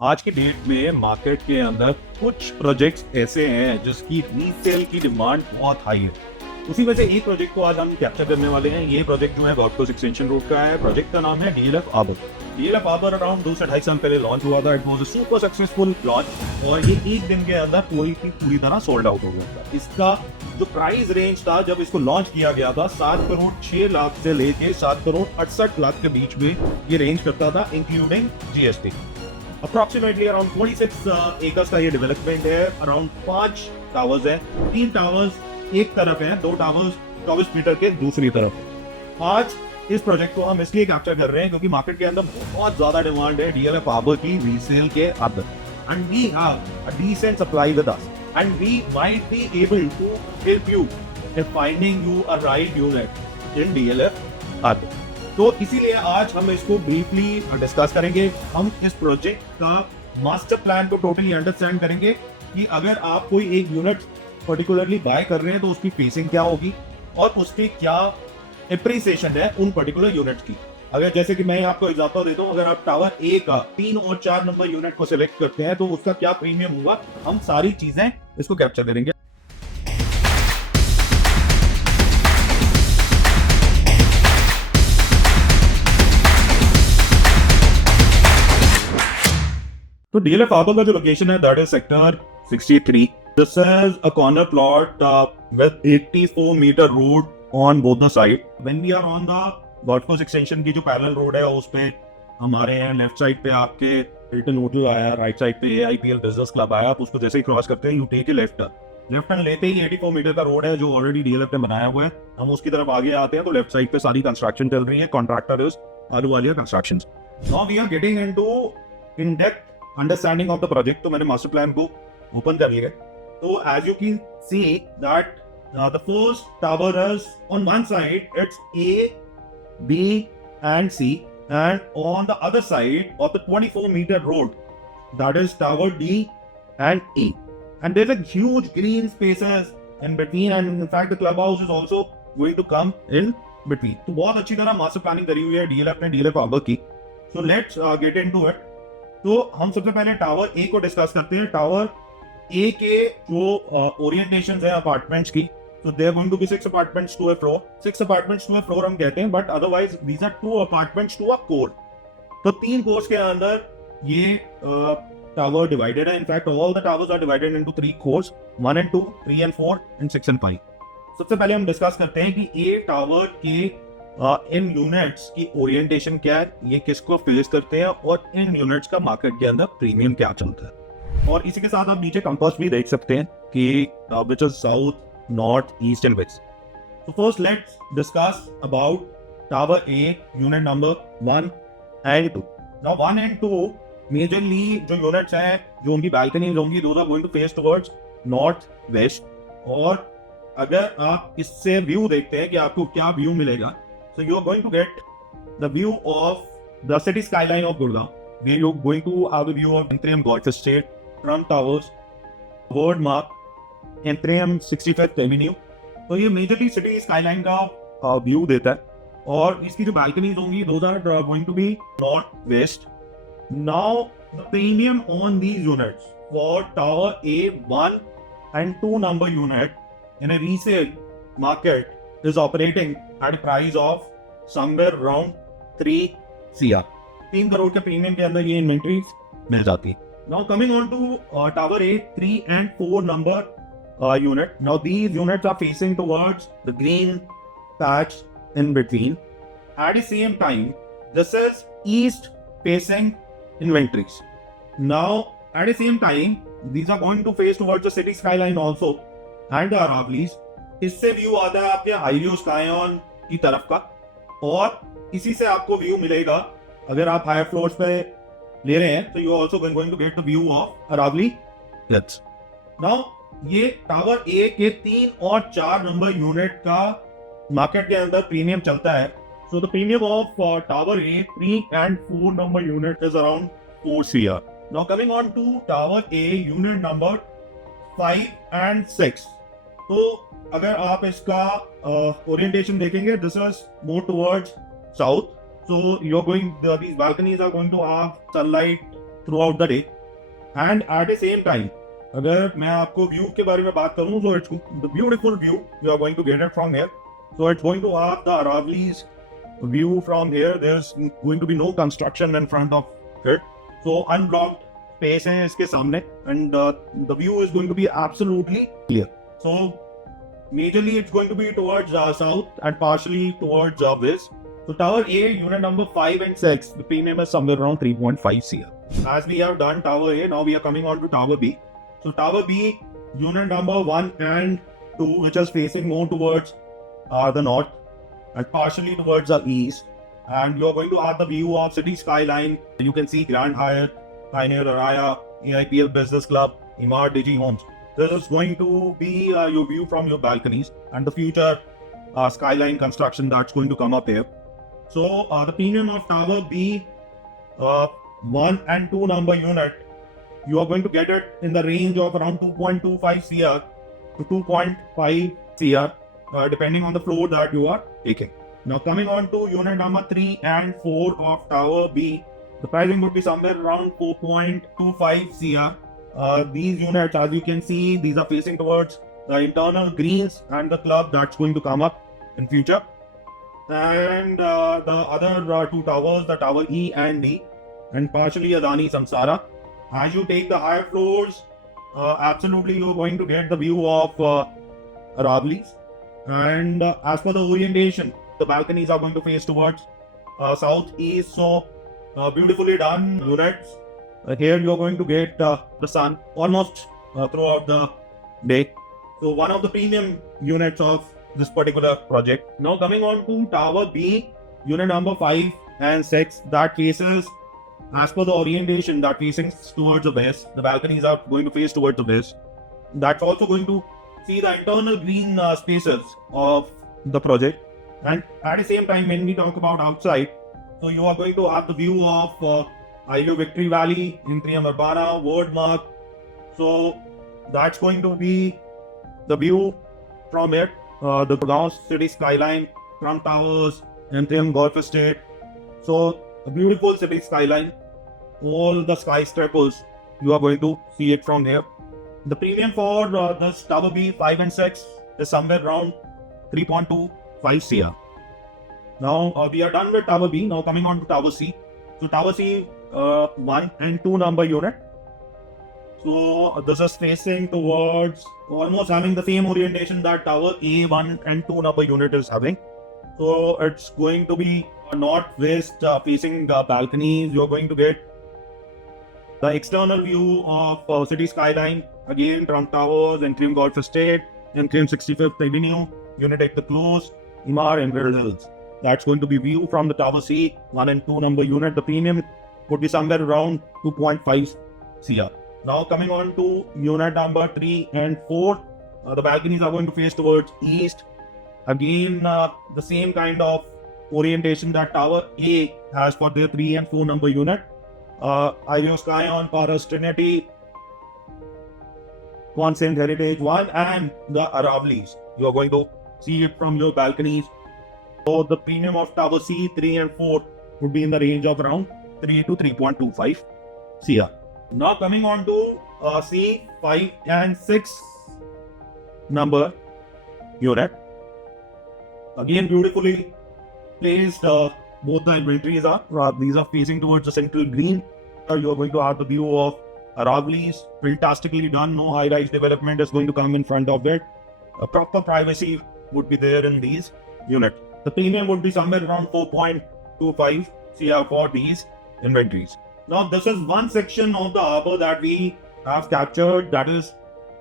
आज की डेट में मार्केट के अंदर कुछ प्रोजेक्ट्स ऐसे हैं जिसकी रीसेल की डिमांड बहुत हाई है। उसी वजह से एक प्रोजेक्ट को आज हम कैप्चर करने वाले हैं। ये प्रोजेक्ट जो है गोल्फ कोर्स एक्सटेंशन रोड का है। प्रोजेक्ट का नाम है DLF arbor. DLF arbor around 2 से 2.5 साल पहले लॉन्च हुआ था। It was a super successful launch और ये एक दिन के अंदर पूरी तरह सोल्ड आउट हो गया था। इसका जो प्राइस रेंज था जब इसको लॉन्च किया गया था 7 करोड़ 6 लाख से लेके 7 करोड़ 68 लाख के बीच में ये रेंज करता था including GST. Approximately around 26 acres का ये डेवलपमेंट है। अराउंड 5 टावर्स है, 3 टावर्स एक तरफ है, 2 टावर्स 24 मीटर के दूसरी तरफ। आज इस प्रोजेक्ट को हम इसलिए कैप्चर कर रहे हैं क्योंकि मार्केट के अंदर बहुत ज्यादा डिमांड है डीएलएफ आर्बर की रीसेल के अंदर, and we have a decent supply with us and we might be able to help you in finding you a right unit in DLF Arbour. तो इसीलिए आज हम इसको ब्रीफली डिस्कस करेंगे। हम इस प्रोजेक्ट का मास्टर प्लान को टोटली अंडरस्टैंड करेंगे कि अगर आप कोई एक यूनिट पर्टिकुलरली बाय कर रहे हैं तो उसकी फेसिंग क्या होगी और उसकी क्या एप्रिसिएशन है उन पर्टिकुलर यूनिट की। अगर जैसे कि मैं आपको एग्जांपल देता हूं, अगर आप टावर ए का 3 और 4 नंबर यूनिट को सिलेक्ट करते हैं तो उसका क्या प्रीमियम होगा, हम सारी चीजें इसको कैप्चर करेंगे। तो डीएलएफ आर्बर का जो लोकेशन है that is sector 63। This is a corner plot with 84 metre road on both the side. When we are on the golf course extension की जो पैरेलल रोड है उस पे हमारे लेफ्ट साइड पे आपके हिल्टन होटल आया, राइट साइड पे आईपीएल बिजनेस क्लब आया। आप उसको जैसे ही क्रॉस करते हैं you take a left turn लेते ही 84 मीटर का रोड है जो ऑलरेडी डीएलएफ ने बनाया हुआ है। हम उसकी तरफ आगे आते हैं तो लेफ्ट साइड पे सारी कंस्ट्रक्शन चल रही है। Contractor is Ahluwalia constructions. Now we are getting into in depth understanding of the project. तो मैंने मास्टर प्लान को ओपन कर लिया है। तो as you can see that the first tower is on one side it's A B and C, and on the other side of the 24 metre road that is tower D and E, and there's a huge green spaces in between, and in fact the clubhouse is also going to come in between. तो बहुत अच्छी तरह master planning करी हुई है DLF ने DLF arbor की। So let's get into it. तो हम सबसे पहले टावर ए को डिस्कस करते हैं। टावर ए के जो ओरिएंटेशंस है अपार्टमेंट्स की, so there are going to be 6 apartments to a floor. 6 apartments to a floor हम कहते हैं, but otherwise these are 2 apartments to a core. तो 3 कोर्स के अंदर ये टावर डिवाइडेड है। In fact all the towers are divided into 3 cores, 1 and 2, 3 and 4 and 6 and 5। सबसे पहले हम डिस्कस करते हैं कि ए टावर के इन यूनिट्स की ओरिएंटेशन क्या है, ये किसको फेस करते हैं और इन यूनिट्स का मार्केट के अंदर प्रीमियम क्या चलता है। और इसी के साथ आप नीचे कंपास भी देख सकते हैं कि which is south, north, east and west. तो first let's discuss about tower A unit number 1 and 2। Now 1 and 2 majorly जो यूनिट्स हैं, जो उनकी बालकनीज होंगी, those are going to face towards north west. और अगर आप इससे व्यू देखते हैं कि आपको क्या व्यू मिलेगा, so you are going to get the view of the city skyline of Gurgaon, where you are going to have a view of Antrim Golf Estate, Trump Towers, Word Mark, Antrim 65th Avenue। तो ये majorly city skyline का view देता है और इसकी जो balconies होंगी those are going to be north west। Now the premium on these units for tower A 1 and 2 number unit in a resale market is operating at a price of somewhere around 3 CR। 3 crore के premium के अंदर ये inventory मिल जाती है। Now coming on to tower A 3 and 4 number unit। Now these units are facing towards the green patch in between। At the same time, this is east facing inventories। Now at the same time, these are going to face towards the city skyline also and the Aravallis। इससे view आता है आपके highway स्काईऑन की तरफ का, और इसी से आपको व्यू मिलेगा अगर आप हायर फ्लोर्स पे ले रहे हैं तो you are also going to get the view of Aravalli hills. Now ये टावर ए के 3 और 4 नंबर यूनिट का मार्केट के अंदर प्रीमियम चलता है। So the premium of tower A 3 and 4 number unit is around 4 CR। Now coming on to tower A unit number 5 and 6। तो अगर आप इसका ओरिएंटेशन देखेंगे, this is more towards south. So you're going, these balconies are going to have sunlight throughout the day. And at the same time, अगर मैं आपको view के बारे में बात करूं, so it's the beautiful view you are going to get it from here. So it's going to have the Aravali's view from here. There's going to be no construction in front of it. So unblocked space है इसके सामने, and the view is going to be absolutely clear. So majorly it's going to be towards south and partially towards west. So Tower A, unit number 5 and 6, the premium is somewhere around 3.5 CR. As we have done Tower A, now we are coming on to Tower B. So Tower B, unit number 1 and 2, which is facing more towards the north and partially towards the east. And you are going to have the view of city skyline. You can see Grand Hyatt, Pioneer Araya, AIPL Business Club, Emaar Digi Homes. This is going to be your view from your balconies and the future skyline construction that's going to come up here. So the premium of Tower B 1 and 2 number unit, you are going to get it in the range of around 2.25 CR to 2.5 CR depending on the floor that you are taking. Now coming on to unit number 3 and 4 of Tower B, the pricing would be somewhere around 4.25 CR. These units, as you can see, these are facing towards the internal greens and the club that's going to come up in future. And the other two towers, the Tower E and D, and partially Adani Samsara. As you take the higher floors, absolutely you're going to get the view of Aravali's. And as for the orientation, the balconies are going to face towards southeast. So beautifully done units. Here you're going to get the sun almost throughout the day. So one of the premium units of this particular project. Now coming on to Tower B, unit number 5 and 6, that faces, as per the orientation, that facing towards the west. The balconies are going to face towards the west. That's also going to see the internal green spaces of the project. And at the same time, when we talk about outside, so you are going to have the view of IO Victory Valley, Intrium Urbana, Wordmark. So that's going to be the view from it. The Gurgaon city skyline, Trump Towers, Intrium Golf Estate. So a beautiful city skyline. All the skyscrapers, you are going to see it from here. The premium for this Tower B 5 and 6 is somewhere around 3.25 CR. Now we are done with Tower B. Now coming on to Tower C. So Tower C 1 and 2 number unit. So this is facing towards almost having the same orientation that Tower A 1 and 2 number unit is having. So it's going to be northwest facing balconies. You're going to get the external view of city skyline. Again, Trump Towers, Intrium Golf Estate, Intrium 65th Avenue, Unitec The Close, Emaar and Emerald Hills. That's going to be view from the Tower C 1 and 2 number unit. The premium would be somewhere around 2.5 CR. Now coming on to unit number 3 and 4, the balconies are going to face towards east. Again, the same kind of orientation that Tower A has for their 3 and 4 number unit. IO Scion, Paras Trinity, Consent Heritage 1 and the Aravali's. You are going to see it from your balconies. So the premium of Tower C 3 and 4 would be in the range of around 3 to 3.25 CR. Now coming on to C 5 and 6 number unit. Again beautifully placed. Both the inventories are these are facing towards the central green. You are going to have the view of Aravali's. Fantastically done. No high-rise development is going to come in front of it. A proper privacy would be there in these units. The premium would be somewhere around 4.25 CR for these inventories. Now this is one section of the harbor that we have captured, that is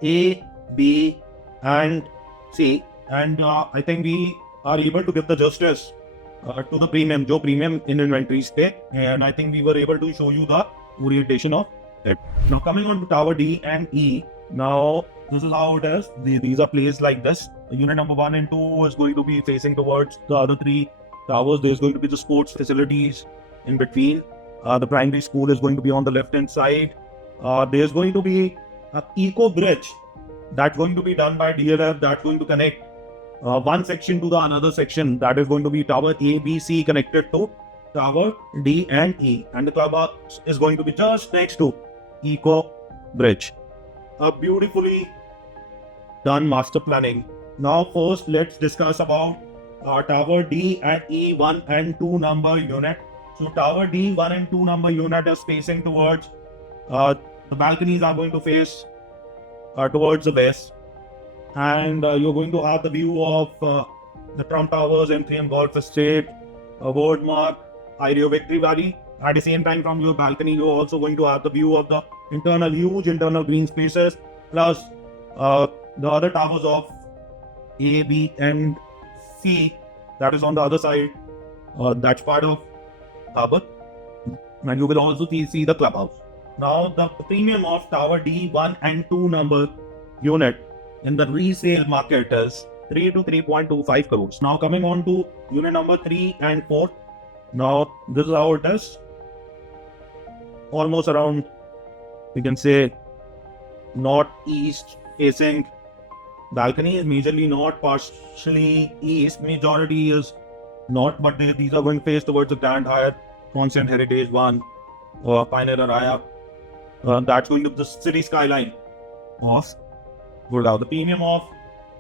A, B and C, and I think we are able to give the justice to the premium, jo premium in inventories pe, and I think we were able to show you the orientation of it. Now coming on to Tower D and E, now this is how it is. These are placed like this. Unit number 1 and 2 is going to be facing towards the other 3 towers. There is going to be the sports facilities in between. The primary school is going to be on the left hand side. There's going to be an eco bridge that's going to be done by DLF, that's going to connect one section to the another section. That is going to be Tower A, B, C connected to Tower D and E, and the clubhouse is going to be just next to Eco Bridge. A beautifully done master planning. Now, first, let's discuss about Tower D and E 1 and 2 number unit. So, Tower D 1 and 2 number unit is facing towards the balconies are going to face towards the west, and you're going to have the view of the Trump Towers, MTM Golf Estate, Wordmark, Ideo Victory Valley. At the same time, from your balcony, you're also going to have the view of the huge internal green spaces, plus the other towers of A, B, and C that is on the other side. That's part of tower, and you will also see the clubhouse. Now, the premium of Tower D 1 and 2 number unit in the resale market is 3 to 3.25 crores. Now, coming on to unit number 3 and 4. Now, this is how it is. Almost around, we can say, northeast facing balcony is majorly north, partially east. Majority is north, but these are going to face towards the Grand Hyatt, Constant Heritage 1, Pioneer Araya. That's going to be the city skyline of Gurgaon. The premium of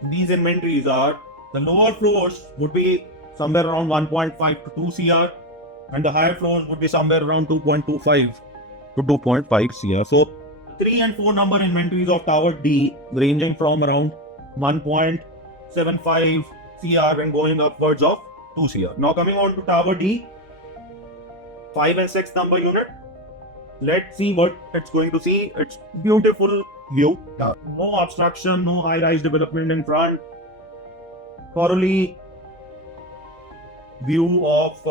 these inventories are the lower floors would be somewhere around 1.5 to 2 CR, and the higher floors would be somewhere around 2.25 to 2.5 CR. So 3 and 4 number inventories of Tower D ranging from around 1.75 CR and going upwards of 2 CR. Now coming on to Tower D 5 and 6 number unit. Let's see what it's going to see. It's beautiful view. No obstruction, no high-rise development in front. Thoroughly view of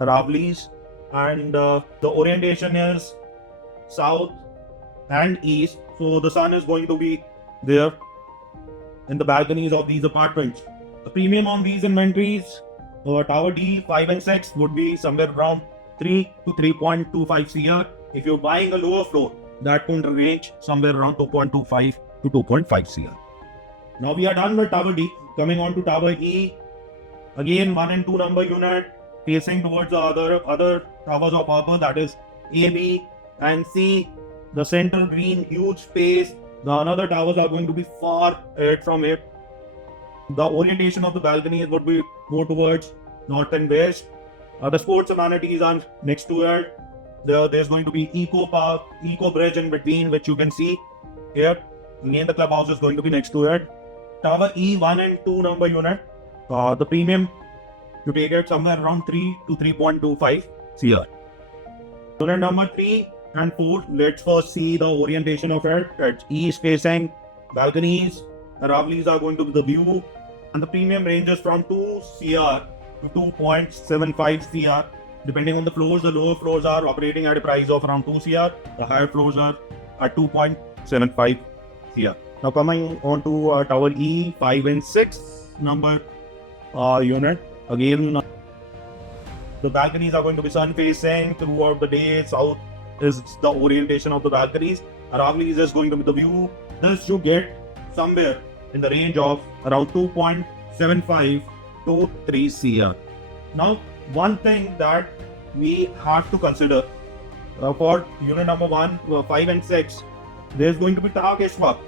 Aravali's, and the orientation is south and east. So the sun is going to be there in the balconies of these apartments. The premium on these inventories, Tower D 5 and 6 would be somewhere around 3 to 3.25 CR. If you're buying a lower floor, that could range somewhere around 2.25 to 2.5 CR. Now we are done with Tower D. Coming on to Tower E, again 1 and 2 number unit facing towards the other towers of Harbour, that is A, B and C. The central green, huge space. The another towers are going to be far ahead from it. The orientation of the balconies would be more towards north and west. The sports amenities are next to it. There's going to be Eco Park, Eco Bridge in between, which you can see here. Again, the clubhouse is going to be next to it. Tower E 1 and 2 number unit. The premium, you take it somewhere around 3 to 3.25 CR. Unit number 3 and 4. Let's first see the orientation of it. It's east facing balconies. Aravali's are going to be the view, and the premium ranges from 2 CR to 2.75 CR. Depending on the floors, the lower floors are operating at a price of around 2 CR. The higher floors are at 2.75 CR. Now coming on to Tower E 5 and 6 number unit. Again, the balconies are going to be sun facing throughout the day. South is the orientation of the balconies. Aravali's is going to be the view. Thus you get somewhere in the range of around 2.75 to 3 CR. Now, one thing that we have to consider for unit number 1, 5 and 6, there's going to be Tarakeshwar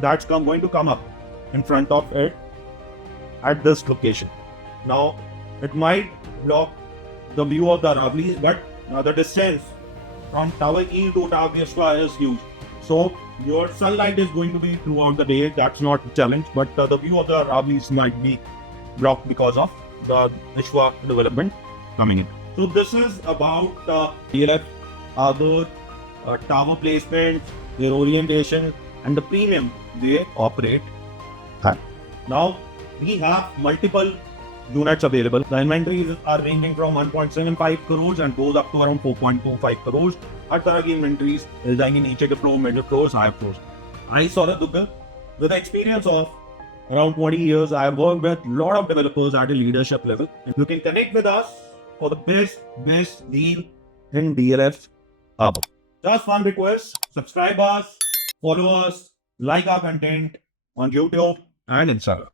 that's going to come up in front of it at this location. Now, it might block the view of the Aravali's, but the distance from Tower E to Tarakeshwar is huge. So, your sunlight is going to be throughout the day. That's not a challenge, but the view of the Aravali's might be blocked because of the Ishwa development coming in. So this is about DLF, other tower placement, their orientation, and the premium they operate at. Now we have multiple units available. The inventories are ranging from 1.75 crores and goes up to around 4.25 crores. Hर तरह की inventories मिल जाएंगी नीचे के floor, middle floors, high floors. I Saurabh Duggal, with the experience of around 20 years, I have worked with a lot of developers at a leadership level. You can connect with us for the best deal in DLF Hub. Just one request: subscribe us, follow us, like our content on YouTube and Instagram.